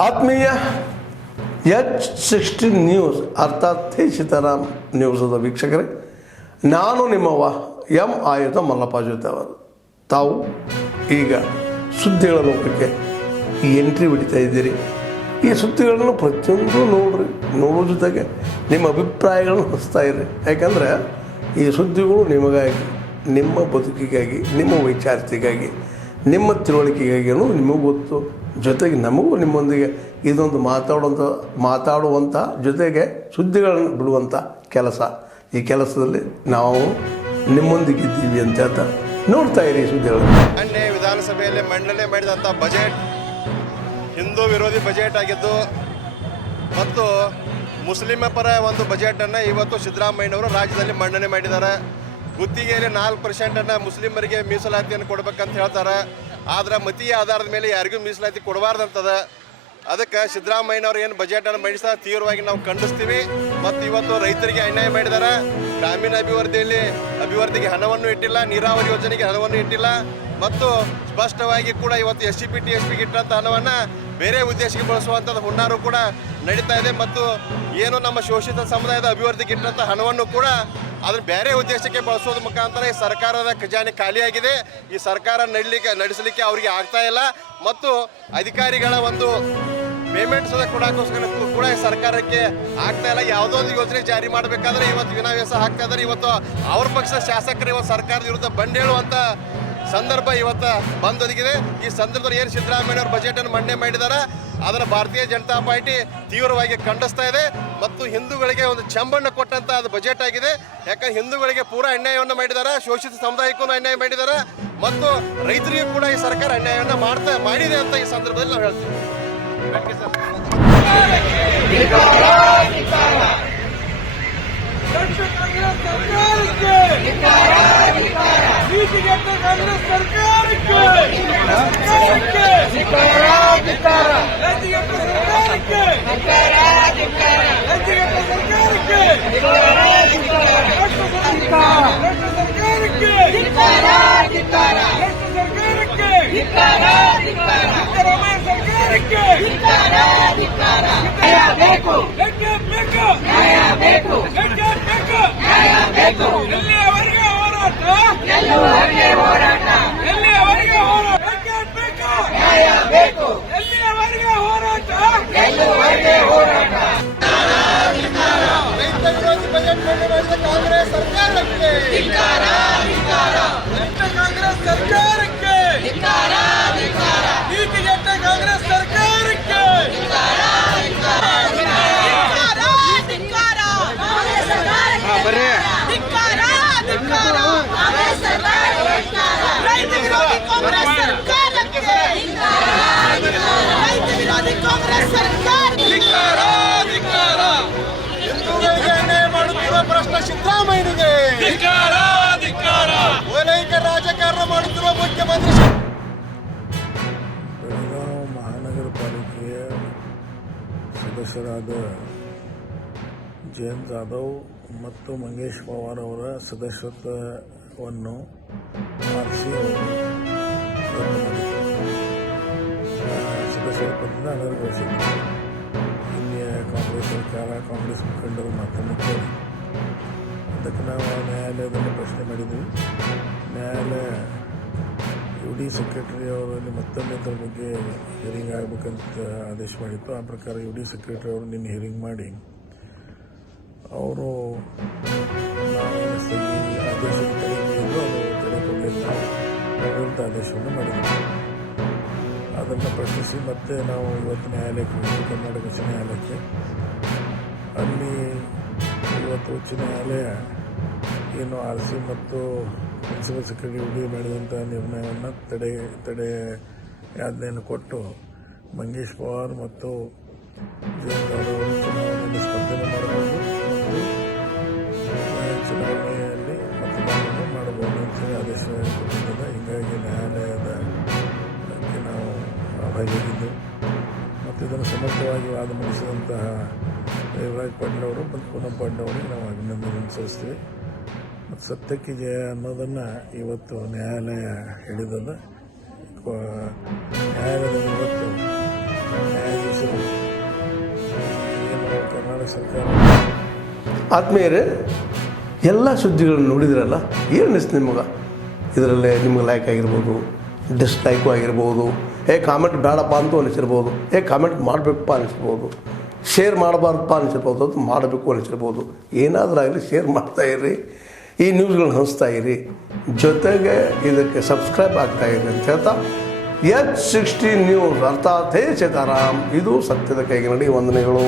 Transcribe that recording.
ಆತ್ಮೀಯ H16 news ಅರ್ಥಾತ್ ಹೇ ಸೀತಾರಾಮ್ ನ್ಯೂಸದ ವೀಕ್ಷಕರೇ, ನಾನು ನಿಮ್ಮವ ಎಂ ಆಯುಧ ಮಲ್ಲಪ್ಪ ಜೊತೆ ಅವರು. ತಾವು ಈಗ ಸುದ್ದಿಗಳ ಲೋಕಕ್ಕೆ ಎಂಟ್ರಿ ಹೊಡಿತಾ ಇದ್ದೀರಿ. ಈ ಸುದ್ದಿಗಳನ್ನು ಪ್ರತಿಯೊಂದು ನೋಡೋ ಜೊತೆಗೆ ನಿಮ್ಮ ಅಭಿಪ್ರಾಯಗಳನ್ನು ಹಚ್ತಾ ಇರಿ. ಯಾಕಂದರೆ ಈ ಸುದ್ದಿಗಳು ನಿಮಗಾಗಿ, ನಿಮ್ಮ ಬದುಕಿಗಾಗಿ, ನಿಮ್ಮ ವೈಚಾರಿಕೆಗಾಗಿ, ನಿಮ್ಮ ತಿಳುವಳಿಕೆಗಾಗಿಯೂ ನಿಮಗೂ ಗೊತ್ತು. ಜೊತೆಗೆ ನಮಗೂ ನಿಮ್ಮೊಂದಿಗೆ ಇದೊಂದು ಮಾತಾಡುವಂಥ ಜೊತೆಗೆ ಸುದ್ದಿಗಳನ್ನು ಬಿಡುವಂಥ ಕೆಲಸ. ಈ ಕೆಲಸದಲ್ಲಿ ನಾವು ನಿಮ್ಮೊಂದಿಗಿದ್ದೀವಿ ಅಂತ ಹೇಳ್ತಾ ನೋಡ್ತಾ ಇರಿ ಸುದ್ದಿಗಳು. ಮೊನ್ನೆ ವಿಧಾನಸಭೆಯಲ್ಲಿ ಮಂಡನೆ ಮಾಡಿದಂಥ ಬಜೆಟ್ ಹಿಂದೂ ವಿರೋಧಿ ಬಜೆಟ್ ಆಗಿದ್ದು ಮತ್ತು ಮುಸ್ಲಿಮ ಪರ ಒಂದು ಬಜೆಟನ್ನು ಇವತ್ತು ಸಿದ್ದರಾಮಯ್ಯನವರು ರಾಜ್ಯದಲ್ಲಿ ಮಂಡನೆ ಮಾಡಿದ್ದಾರೆ. ಗುತ್ತಿಗೆಯಲ್ಲಿ 4% ಮುಸ್ಲಿಮರಿಗೆ ಮೀಸಲಾತಿಯನ್ನು ಕೊಡಬೇಕಂತ ಹೇಳ್ತಾರೆ. ಆದರೆ ಮತೀಯ ಆಧಾರದ ಮೇಲೆ ಯಾರಿಗೂ ಮೀಸಲಾತಿ ಕೊಡಬಾರ್ದಂತದ. ಅದಕ್ಕೆ ಸಿದ್ದರಾಮಯ್ಯನವರು ಏನು ಬಜೆಟನ್ನು ಮಂಡಿಸ್ತಾರೆ ತೀವ್ರವಾಗಿ ನಾವು ಖಂಡಿಸ್ತೀವಿ. ಮತ್ತು ಇವತ್ತು ರೈತರಿಗೆ ಅನ್ಯಾಯ ಮಾಡಿದ್ದಾರೆ. ಗ್ರಾಮೀಣ ಅಭಿವೃದ್ಧಿಗೆ ಹಣವನ್ನು ಇಟ್ಟಿಲ್ಲ, ನೀರಾವರಿ ಯೋಜನೆಗೆ ಹಣವನ್ನು ಇಟ್ಟಿಲ್ಲ. ಮತ್ತು ಸ್ಪಷ್ಟವಾಗಿ ಕೂಡ ಇವತ್ತು SCP TSPಗೆ ಇಟ್ಟಂಥ ಹಣವನ್ನು ಬೇರೆ ಉದ್ದೇಶಕ್ಕೆ ಬಳಸುವಂಥದ್ದು ಹುನ್ನಾರು ಕೂಡ ನಡೀತಾ ಇದೆ. ಮತ್ತು ಏನು ನಮ್ಮ ಶೋಷಿತ ಸಮುದಾಯದ ಅಭಿವೃದ್ಧಿಗೆ ಇಟ್ಟಂಥ ಹಣವನ್ನು ಕೂಡ ಅದನ್ನು ಬೇರೆ ಉದ್ದೇಶಕ್ಕೆ ಬಳಸೋದ್ರ ಮುಖಾಂತರ ಈ ಸರ್ಕಾರದ ಖಜಾನೆ ಖಾಲಿಯಾಗಿದೆ. ಈ ಸರ್ಕಾರ ನಡೆಸಲಿಕ್ಕೆ ಅವರಿಗೆ ಆಗ್ತಾ ಇಲ್ಲ. ಮತ್ತು ಅಧಿಕಾರಿಗಳ ಒಂದು ಪೇಮೆಂಟ್ ಸಹ ಕೊಡೋಕ್ಕೋಸ್ಕರ ಕೂಡ ಈ ಸರ್ಕಾರಕ್ಕೆ ಆಗ್ತಾ ಇಲ್ಲ. ಯಾವುದೋ ಒಂದು ಯೋಜನೆ ಜಾರಿ ಮಾಡಬೇಕಾದ್ರೆ ಇವತ್ತು ವಿನಾವೇಶ ಆಗ್ತಾ ಇದ್ದಾರೆ. ಇವತ್ತು ಅವ್ರ ಪಕ್ಷ ಶಾಸಕರು ಇವತ್ತು ಸರ್ಕಾರದ ವಿರುದ್ಧ ಬಂಡೇಳುವಂಥ ಸಂದರ್ಭ ಇವತ್ತು ಬಂದೊದಗಿದೆ. ಈ ಸಂದರ್ಭದಲ್ಲಿ ಏನು ಸಿದ್ದರಾಮಯ್ಯವ್ರ ಬಜೆಟನ್ನು ಮಂಡನೆ ಮಾಡಿದ್ದಾರೆ ಅದನ್ನು ಭಾರತೀಯ ಜನತಾ ಪಾರ್ಟಿ ತೀವ್ರವಾಗಿ ಖಂಡಿಸ್ತಾ ಇದೆ. ಮತ್ತು ಹಿಂದೂಗಳಿಗೆ ಒಂದು ಚೆಂಬನ್ನು ಕೊಟ್ಟಂಥ ಅದು ಬಜೆಟ್ ಆಗಿದೆ. ಯಾಕಂದ್ರೆ ಹಿಂದೂಗಳಿಗೆ ಪೂರಾ ಅನ್ಯಾಯವನ್ನು ಮಾಡಿದ್ದಾರೆ, ಶೋಷಿತ ಸಮುದಾಯಕ್ಕೂ ಅನ್ಯಾಯ ಮಾಡಿದ್ದಾರೆ, ಮತ್ತು ರೈತರಿಗೂ ಕೂಡ ಈ ಸರ್ಕಾರ ಅನ್ಯಾಯವನ್ನು ಮಾಡಿದೆ ಅಂತ ಈ ಸಂದರ್ಭದಲ್ಲಿ ನಾವು ಹೇಳ್ತೀವಿ. ಸಿದ್ದರಾಮಯ್ಯನಿಗೆ ಓಲೈಕ ರಾಜಕಾರಣ ಮಾಡುತ್ತಿರುವ ಮುಖ್ಯಮಂತ್ರಿ. ಬೆಳಗಾವಿ ಮಹಾನಗರ ಪಾಲಿಕೆಯ ಸದಸ್ಯರಾದ ಜಯಂತ್ ಜಾಧವ್ ಮತ್ತು ಮಂಗೇಶ್ ಪವಾರ್ ಅವರ ಸದಸ್ಯತ್ವವನ್ನು ಆರಿಸಿ ರದ್ದು ಮಾಡಿದರು. ಸದಸ್ಯರ ಪದದಿಂದ ಅನರ್ಹಗೊಳಿಸಿದರು. ಇಲ್ಲಿಯ ಕಾಂಗ್ರೆಸ್ ಸರ್ಕಾರ, ಕಾಂಗ್ರೆಸ್ ಮುಖಂಡರು ಮಾತನಾಡಿದ್ದಾರೆ. ಅದಕ್ಕೆ ನಾವು ನ್ಯಾಯಾಲಯದಲ್ಲಿ ಪ್ರಶ್ನೆ ಮಾಡಿದ್ವಿ. ನ್ಯಾಯಾಲಯ UD ಸೆಕ್ರೆಟರಿ ಅವರಲ್ಲಿ ಮತ್ತೊಮ್ಮೆ ಇದರ ಬಗ್ಗೆ ಹಿಯರಿಂಗ್ ಆಗಬೇಕಂತ ಆದೇಶ ಮಾಡಿತ್ತು. ಆ ಪ್ರಕಾರ UD ಸೆಕ್ರೆಟರಿ ಅವರು ನಿನ್ನೆ ಹಿಯರಿಂಗ್ ಮಾಡಿ ಅವರು ನಾವೇನು ಸಹಿ ಆದೇಶಕ್ಕೆ ತಡೆ ನೀಡಿದ್ರು ಅದು ತಡೆ ಕೊಡಲಿಲ್ಲ, ವಿರುದ್ಧ ಆದೇಶವನ್ನು ಮಾಡಿದರು. ಅದನ್ನು ಪ್ರಶ್ನಿಸಿ ಮತ್ತೆ ನಾವು ಇವತ್ತು ನ್ಯಾಯಾಲಯಕ್ಕೆ ಹೋಗಿದ್ವಿ, ಕರ್ನಾಟಕ ಉಚ್ಚ ನ್ಯಾಯಾಲಯಕ್ಕೆ. ಅಲ್ಲಿ ಇವತ್ತು ಉಚ್ಚ ನ್ಯಾಯಾಲಯ ಏನು RC ಮತ್ತು ಪ್ರಿನ್ಸಿಪಲ್ ಸೆಕ್ರೆಟರಿ UD ಮಾಡಿದಂಥ ನಿರ್ಣಯವನ್ನು ಯಾಜ್ಞೆಯನ್ನು ಕೊಟ್ಟು ಮಂಗೇಶ್ ಪವಾರ್ ಮತ್ತು ಜಯಂತ್ ಅವರು ಚುನಾವಣೆಯಲ್ಲಿ ಸ್ಪರ್ಧೆ ಮಾಡಬಹುದು ಮತ್ತು ಚುನಾವಣೆಯಲ್ಲಿ ಮತದಾನವನ್ನು ಮಾಡಬಹುದು ಅಂತೇಳಿ ಆದೇಶ ಕೊಟ್ಟಿದ್ದಾರೆ. ಹೀಗಾಗಿ ನ್ಯಾಯಾಲಯದ ನಾವು ಆಭಾರಿಯಾಗಿದ್ದೆವು. ಮತ್ತು ಇದನ್ನು ಸಮರ್ಥವಾಗಿ ವಾದ ಮಂಡಿಸಿದಂತಹ ದೇವರಾಜ್ ಪಾಟೀಲ್ ಅವರು ಮತ್ತು ಪೂನಂ ಪಾಂಡೆ ಅವರಿಗೆ ನಾವು ಅಭಿನಂದನೆ ಸಲ್ಲಿಸ್ತೀವಿ. ಮತ್ತು ಸತ್ಯಕ್ಕೆ ಜಯ ಅನ್ನೋದನ್ನು ಇವತ್ತು ನ್ಯಾಯಾಲಯ ಹೇಳಿದ್ದದ. ನ್ಯಾಯಾಲಯದಲ್ಲಿ ಇವತ್ತು ನ್ಯಾಯಾಧೀಶರ ಸರ್ಕಾರ ಆತ್ಮೀಯರೇ, ಎಲ್ಲ ಸುದ್ದಿಗಳನ್ನು ನೋಡಿದ್ರಲ್ಲ, ಏನು ಅನಿಸ್ತು ನಿಮಗೆ? ಇದರಲ್ಲೇ ನಿಮ್ಗೆ ಲೈಕ್ ಆಗಿರ್ಬೋದು, ಡಿಸ್ಲೈಕು ಆಗಿರ್ಬೋದು, ಕಾಮೆಂಟ್ ಬೇಡಪ್ಪ ಅಂತೂ ಅನಿಸಿರ್ಬೋದು, ಕಾಮೆಂಟ್ ಮಾಡಬೇಕಪ್ಪ ಅನಿಸಿರ್ಬೋದು, ಶೇರ್ ಮಾಡಬಾರ್ದಪ್ಪ ಅನಿಸಿರ್ಬೋದು, ಅದು ಮಾಡಬೇಕು ಅನಿಸಿರ್ಬೋದು. ಏನಾದರೂ ಆಗಲಿ ಶೇರ್ ಮಾಡ್ತಾಯಿರಿ, ಈ ನ್ಯೂಸ್ಗಳನ್ನ ಹಂಚ್ತಾ ಇರಿ, ಜೊತೆಗೆ ಇದಕ್ಕೆ ಸಬ್ಸ್ಕ್ರೈಬ್ ಆಗ್ತಾಯಿರಿ ಅಂತ ಹೇಳ್ತಾ H16 ನ್ಯೂಸ್ ಅರ್ಥಾತ್ ಹೇ ಸೀತಾರಾಮ್, ಇದು ಸತ್ಯದ ಕೈಗೆ ನಡಿ. ವಂದನೆಗಳು.